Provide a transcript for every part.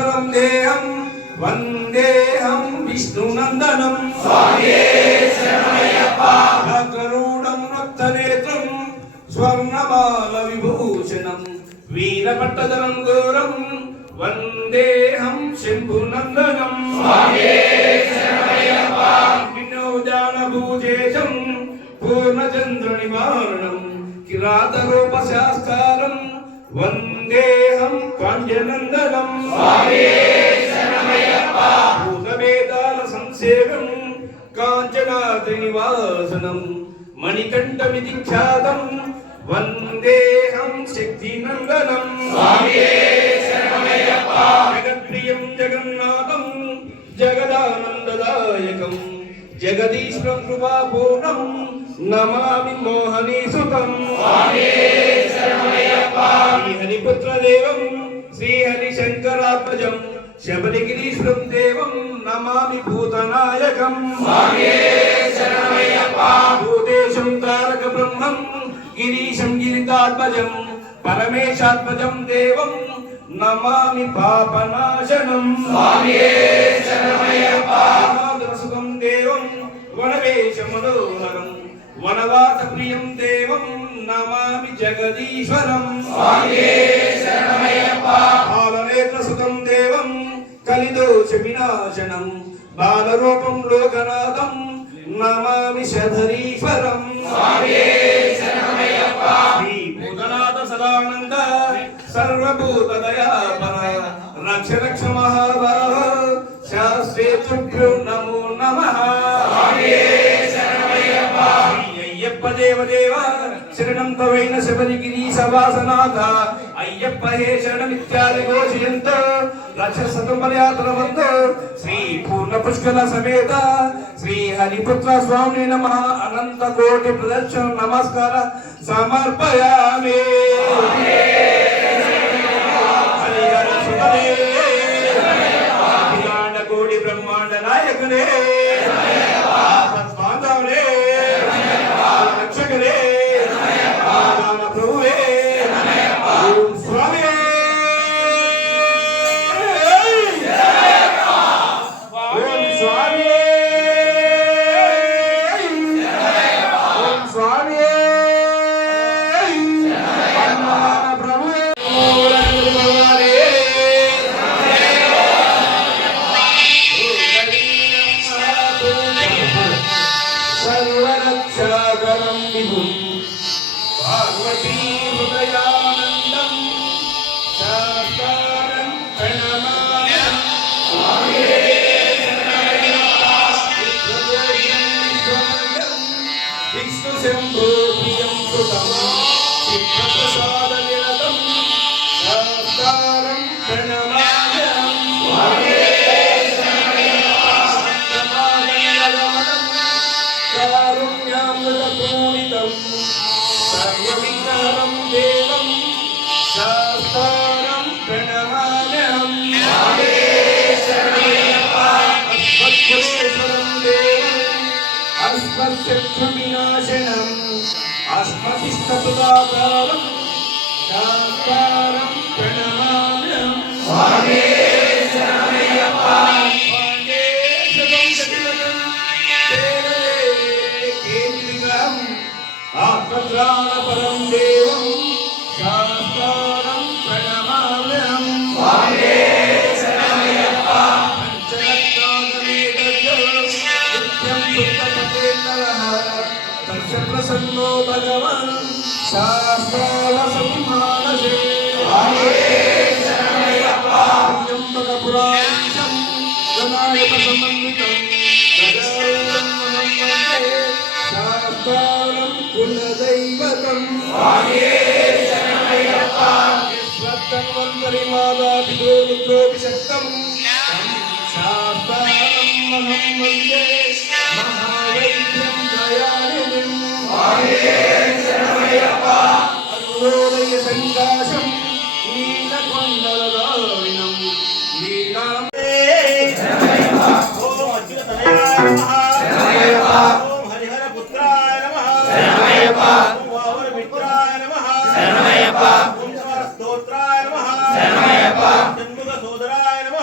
शशिवरं देहं वन्देऽहं विष्णुनन्दनं स्वामिये शरणमय्यप्पा वक्ररूढं रक्तनेत्रं स्वर्णमालविभूषणं वीरपट्टदलं घोरं वन्देऽहं शम्भुनन्दनं स्वामिये शरणमय्यप्पा विनोदानभूषेशं पूर्णचन्द्रनिवारणं किरातरूपशास्त्रं वन्देऽहं पाण्ड्यनन्दनं स्वामिये शरणमय्यप्पा भूतवेदालसंसेवं काञ्चनाद्रिनिवासनं मणिकण्ठमिति ख्यातं वन्देऽहं शक्तिनन्दनं स्वामिये शरणमय्यप्पा जगत्प्रियं जगन्नाथं जगदानन्ददायकं जगदीश्वरं कृपापूर्णं नमामि मोहनीसुतं स्वामिये शरणमय्यप्पा श्रीहरिपुत्रदेवं श्रीहरिशङ्करात्मजं शबरिगिरीश्वरं देवं नमामि भूतनायकं स्वामिये शरणमय्यप्पा भूतेशं तारकब्रह्मं गिरीशं गिरितात्मजं परमेशात्मजं देवं नमामि पापनाशनं स्वामिये शरणमय्यप्पा सुखं देवं वनवेशमनोहरं वनवासप्रियं देवं नमामि जगदीश्वरं स्वामिये शरणमय्यप्पा बालनेत्रसुतं देवं कलिदोषविनाशनं बालरूपं लोकनाथं नमामि शधरीश्वरं स्वामिये शरणमय्यप्पा श्रीभूतनाथ सदानन्द सर्वभूतदयापर रक्ष रक्ष महाबाहो शास्त्रे तुभ्यो नमो नमः स्वामिये शरणमय्यप्पा अय्यप्प देवदेव शरणं तवैन शबरिगिरी सवासनाथ अय्यप्प हे शरणमित्यादि घोषयन्त लक्षशतमर्यात्रवन्त श्री पूर्णपुष्कर समेत श्री हरिपुत्र स्वामी नमः अनंत कोटि प्रदक्षिण नमस्कार समर्पयामि हरिहर सुतदे अखिलांड कोटि ब्रह्मांड नायकने बांधवने रक्षकने दान प्रभुवे ओम स्वामी ओम स्वामी ओम स्वामी दान प्रभुवे सर्वरक्षाकरं विभुं पार्वती हृदयानन्दं शास्त्रं प्रणमाम्यहं स्वामिये शरणमय्यप्पा विष्णुशम्भोप्रियं सुतं चित्तप्रसादनिरतं शास्त्रं प्रणमाम्यहं स्वामिये शरणमय्यप्पा कारुण्यामृतपूरितं सर्वविघ्नहरं देवं शास्तारं प्रणमाम्यहं स्वामिये शरणमय्यप्पा अस्मत्कुलेश्वरं देवम् अस्मत्शत्रुविनाशनम् अस्मदिष्टसुदाकारं शास्तारं प्रणमाम्यहं स्वामिये शरणमय्यप्पा आत्मत्राणपरं देवं शास्त्रं प्रणमाम्यहं स्वामिये शरणमय्यप्पा पञ्चरत्नाकमेकस्य नित्यं सुप्तपतेर्नरः तस्य प्रसन्नो भगवान् शास्त्रावसंमानसे स्वामिये शरणमय्यप्पा त्र्यम्बकपुराणं गणायकसमन्वितं गजाननं वन्दे शास्त्रं कुलदैवतं स्वामिये शरणमय्यप्पा स्वत्तन्वन्तरि मातापितो रुद्रोऽभिषक्तं शास्त्रमहं वन्दे महावैद्यं दयानिधिं स्वामिये शरणमय्यप्पा अरुणोदय सङ्काशं नीलकण्डलदारिणं लीलां शरणमय्यप्पा ओम अच्युततनयाय नमः शरणमय्यप्पा ओम हरिहरपुत्राय नमः शरणमय्यप्पा ओम वामनमित्राय नमः शरणमय्यप्पा ओम स्तोत्राय नमः शरणमय्यप्पा जन्मुखसोदराय नमः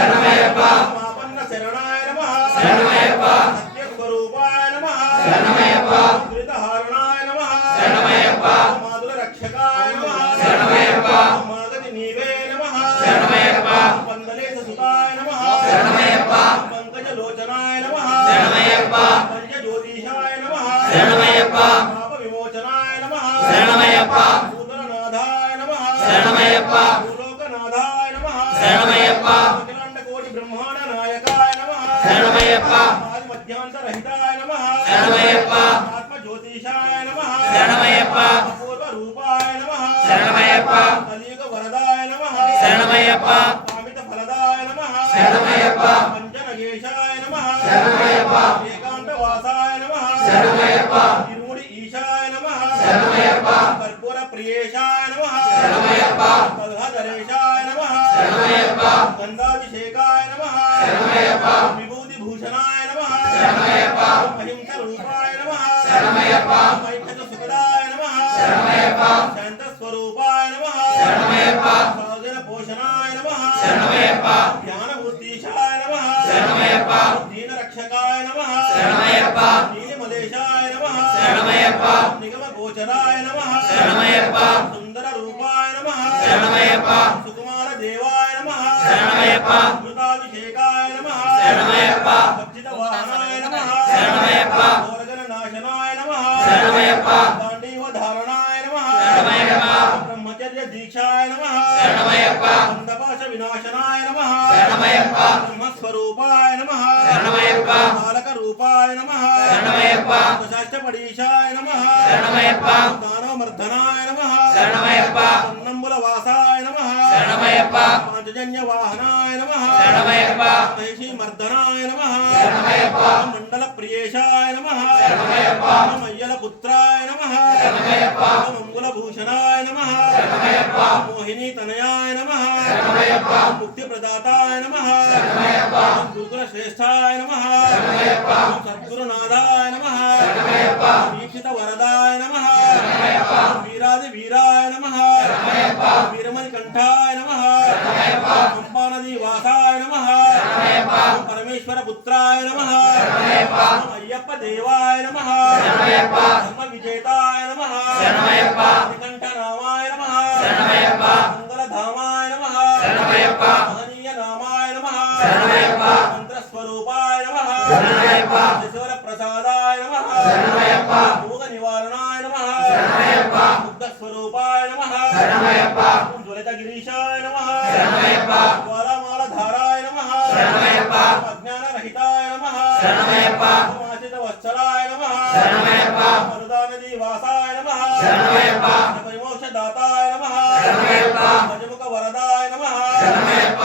శరణమయ్యప్ప మాపన్న శరణాయ నమః శరణమయ్యప్ప సత్యస్వరూపాయ నమః శరణమయ్యప్ప ధృతహారణాయ నమః శరణమయ్యప్ప మాదుల రక్షకాయ నమః శరణమయ్యప్ప మాగతి నీవే నమః శరణమయ్యప్ప పందలేశ సుతాయ నమః శరణమయ్యప్ప పంకజలోచనాయ నమః శరణమయ్యప్ప పంచజ్యోతిషాయ నమః శరణమయ్యప్ప పాప విమోచనాయ నమః శరణమయ్యప్ప భూతలనాథాయ నమః శరణమయ్యప్ప భూలోకనాథాయ నమః శరణమయ్యప్ప అఖిలాండ కోటి బ్రహ్మాండ నాయకాయ నమః శరణమయ్యప్ప ఆది మధ్యాంతరహితాయ నమః శరణమయ్యప్ప ఆత్మజ్యోతిషాయ నమః శరణమయ్యప్ప అపూర్వ రూపాయ నమః శరణమయ్యప్ప కలియుగ వరదాయ నమః శరణమయ్యప్ప కామిత ఫలదాయ నమః శరణమయ్యప్ప పంచనగేశాయ నమః శరణమయ్యప్ప ఏకాంత వాసాయ నమః శరణమయ్యప్ప ఇరుముడి ఈశాయ నమః శరణమయ్యప్ప కర్పూర ప్రియేశాయ నమః శరణమయ్యప్ప కల్హధరేశాయ నమః శరణమయ్యప్ప గంధాభిషేకాయ నమః శరణమయ్యప్ప విభూతి భూషణాయ నమః శరణమయ్యప్ప అహింస రూపాయ నమః శరణమయ్యప్ప ఐక్యత సుఖదాయ నమః శరణమయ్యప్ప శాంత స్వరూపాయ నమః శరణమయ్యప్ప సాధన పోషణాయ నమః శరణమయ్యప్ప జ్ఞానమూర్తిశాయ నమః శరణమయ్యప్ప దీన రక్షకాయ నమః శరణమయ్యప్ప నీలిమలేశాయ నమః శరణమయ్యప్ప నిగమ గోచరాయ నమః శరణమయ్యప్ప సుందర రూపాయ నమః శరణమయ్యప్ప సుకుమార దేవాయ నమః శరణమయ్యప్ప అమృతాభిషేకాయ నమః శరణమయ్యప్ప భక్తిత వాహనాయ నమః శరణమయ్యప్ప ఓరగన నాశనాయ నమః శరణమయ్యప్ప గాంధీవ ధారణాయ నమః శరణమయ్యప్ప బ్రహ్మచర్య దీక్షాయ నమః శరణమయ్యప్ప అంధపాశ వినాశనాయ నమః శరణమయ్యప్ప బ్రహ్మస్వరూపాయ నమః శరణమయ్యప్ప బాలక రూపాయ నమః శరణమయ్యప్ప దశాష్టపడీశాయ నమః శరణమయ్యప్ప దానవమర్ధనాయ నమః శరణమయ్యప్ప పొన్నంబుల వాసాయ నమః శరణమయ్యప్ప పాంచజన్య వాహనాయ నమః శరణమయ్యప్ప మహిషీ మర్దనాయ నమః శరణమయ్యప్ప మండల ప్రియేశాయ నమః శరణమయ్యప్ప మయ్యల పుత్రాయ నమః శరణమయ్యప్ప మంగుల భూషణాయ నమః శరణమయ్యప్ప మోహిని తనయాయ నమః శరణమయ్యప్ప ముక్తి ప్రదాతాయ నమః శరణమయ్యప్ప గురుకుల శ్రేష్ఠాయ నమః శరణమయ్యప్ప సద్గురునాథాయ నమః శరణమయ్యప్ప వీక్షిత వరదాయ నమః శరణమయ్యప్ప వీరాది వీరాయ నమః శరణమయ్యప్ప వీరమణి కంఠాయ నమః శరణమయ్యప్ప పంపానది వాసాయ నమః శరణమయ్యప్ప పరమేశ్వర పుత్రాయ నమః శరణమయ్యప్ప అయ్యప్ప దేవాయ నమః శరణమయ్యప్ప ధర్మ విజేతాయ నమః శరణమయ్యప్ప శ్రీకంఠ నామాయ నమః శరణమయ్యప్ప మంగళధామాయ నమః శరణమయ్యప్ప మహనీయ నామాయ నమః శరణమయ్యప్ప మంత్రస్వరూపాయ నమః శరణమయ్యప్ప శిశుర ప్రసాదాయ నమః శరణమయ్యప్ప భోగ నివారణాయ నమః శరణమయ్యప్ప బుద్ధ స్వరూపాయ నమః శరణమయ్యప్ప జ్వలిత గిరీశాయ నమః శరణమయ్యప్ప జ్వాలామాల ధారాయ నమః శరణమయ్యప్ప అజ్ఞాన రహితాయ నమః శరణమయ్యప్ప మాసిత వత్సలాయ నమః శరణమయ్యప్ప మరుదానది వాసాయ నమః శరణమయ్యప్ప పరిమోక్ష దాతాయ నమః శరణమయ్యప్ప గజముఖ వరదాయ నమః శరణమయ్యప్ప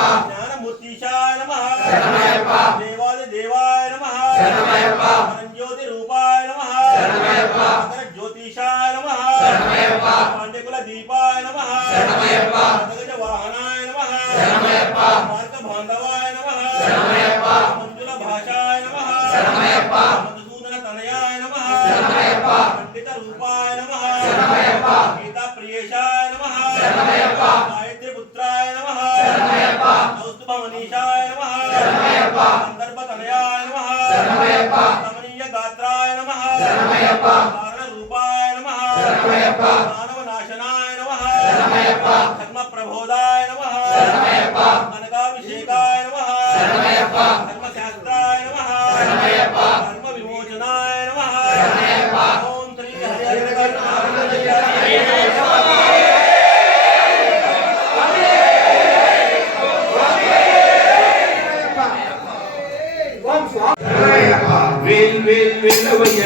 జ్ఞానమూర్తిశాయ నమః శరణమయ్యప్ప దేవాది దేవాయ నమః శరణమయ్యప్ప పరంజ్యోతి రూపాయ నమః శరణమయ్యప్ప మకర జ్యోతిషాయ నమః శరణమయ్యప్ప పాండ్యకుల దీపాయ నమః శరణమయ్యప్ప గజ వాహనాయ నమః శరణమయ్యప్ప మార్గ బాంధవాయ నమః శరణమయ్యప్ప మంజుల భాషాయ నమః శరణమయ్యప్ప మధుసూదన తనయాయ నమః శరణమయ్యప్ప పండిత రూపాయ నమః శరణమయ్యప్ప గీతా ప్రియేశాయ నమః శరణమయ్యప్ప గాయత్రి పుత్రాయ నమః శరణమయ్యప్ప కౌస్తుభ మనీషాయ నమః శరణమయ్యప్ప సందర్భ తనయాయ నమః శరణమయ్యప్ప రమణీయ గాత్రాయ నమః శరణమయ్యప్ప కారణ రూపాయ నమః శరణమయ్యప్ప మానవ నాశనాయ నమః శరణమయ్యప్ప ధర్మ ప్రబోధాయ నమః శరణమయ్యప్ప కనకాభిషేకాయ నమః శరణమయ్యప్ప ధర్మశాస్త్రాయ నమః శరణమయ్యప్ప ధర్మ విమోచనాయ నమః శరణమయ్యప్ప ఓం శ్రీ హరి విల్ విల్ విల్ వయ్య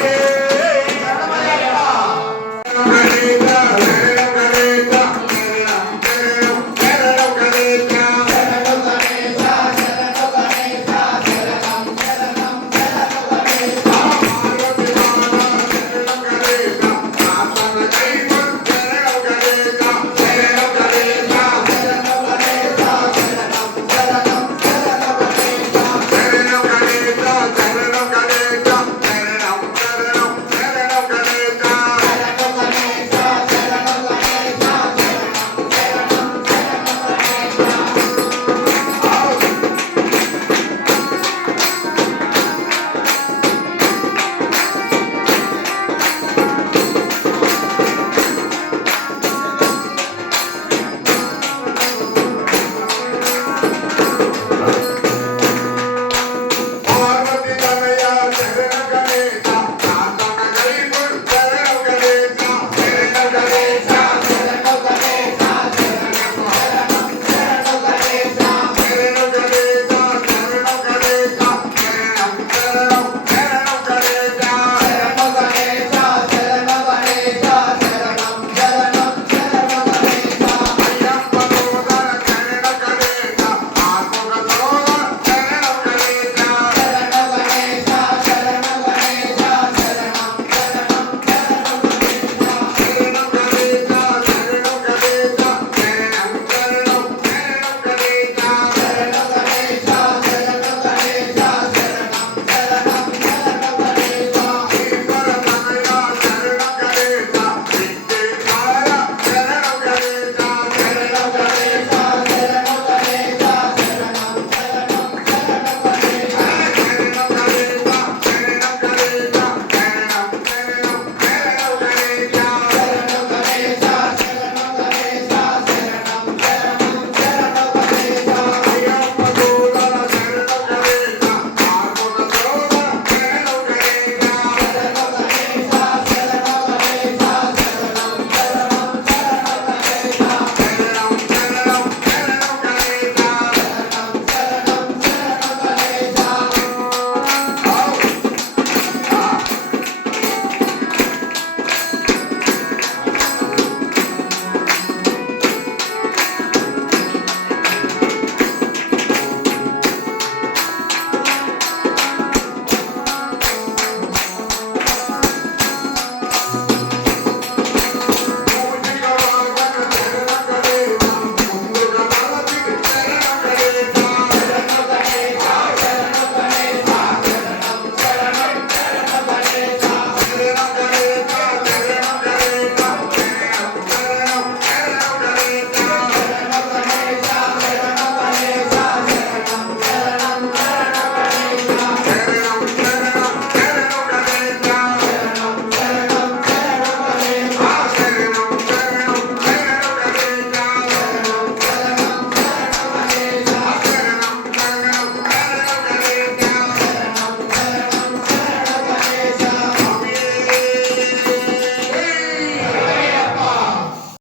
స్వామి